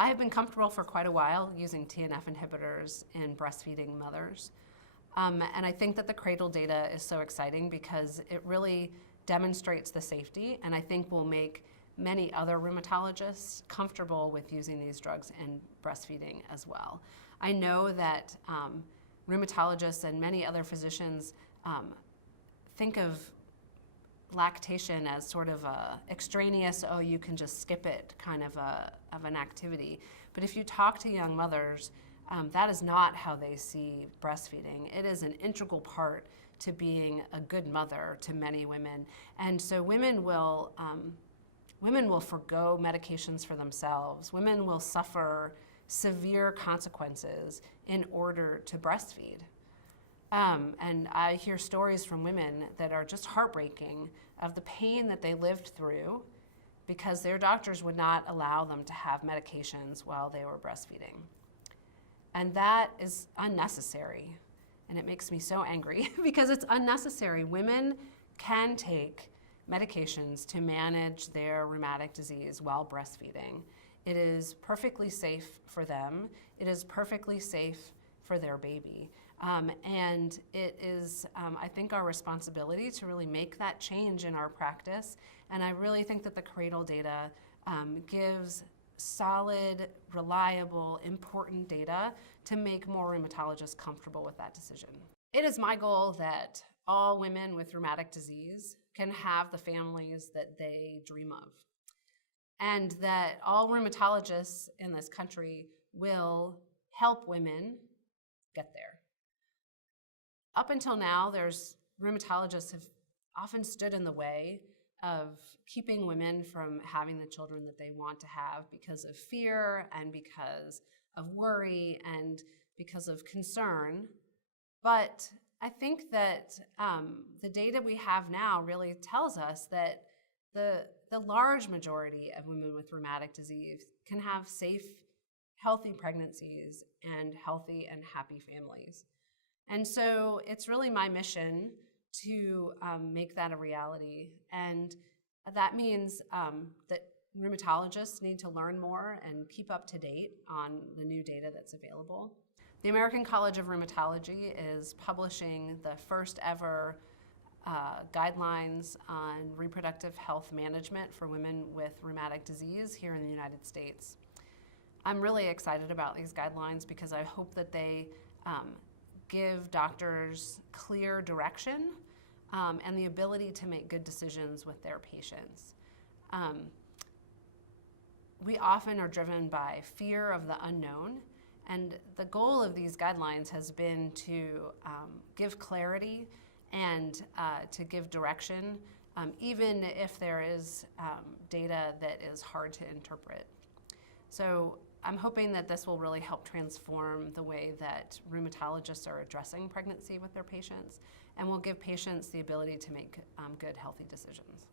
I have been comfortable for quite a while using TNF inhibitors in breastfeeding mothers. And I think that the cradle data is so exciting because it really demonstrates the safety, and I think will make many other rheumatologists comfortable with using these drugs in breastfeeding as well. I know that rheumatologists and many other physicians think of lactation as sort of a extraneous, oh, you can just skip it kind of an activity. But if you talk to young mothers, that is not how they see breastfeeding. It is an integral part to being a good mother to many women. And so women will forgo medications for themselves. Women will suffer severe consequences in order to breastfeed. And I hear stories from women that are just heartbreaking of the pain that they lived through because their doctors would not allow them to have medications while they were breastfeeding. And that is unnecessary. And it makes me so angry because it's unnecessary. Women can take medications to manage their rheumatic disease while breastfeeding. It is perfectly safe for them. It is perfectly safe for their baby. And it is, I think, our responsibility to really make that change in our practice. And I really think that the cradle data gives solid, reliable, important data to make more rheumatologists comfortable with that decision. It is my goal that all women with rheumatic disease can have the families that they dream of, and that all rheumatologists in this country will help women get there. Up until now, rheumatologists have often stood in the way of keeping women from having the children that they want to have because of fear and because of worry and because of concern. But I think that the data we have now really tells us that the large majority of women with rheumatic disease can have safe, healthy pregnancies and healthy and happy families. And so it's really my mission to make that a reality. And that means that rheumatologists need to learn more and keep up to date on the new data that's available. The American College of Rheumatology is publishing the first ever guidelines on reproductive health management for women with rheumatic disease here in the United States. I'm really excited about these guidelines because I hope that they give doctors clear direction and the ability to make good decisions with their patients. We often are driven by fear of the unknown, and the goal of these guidelines has been to give clarity and to give direction, even if there is data that is hard to interpret. So I'm hoping that this will really help transform the way that rheumatologists are addressing pregnancy with their patients and will give patients the ability to make good, healthy decisions.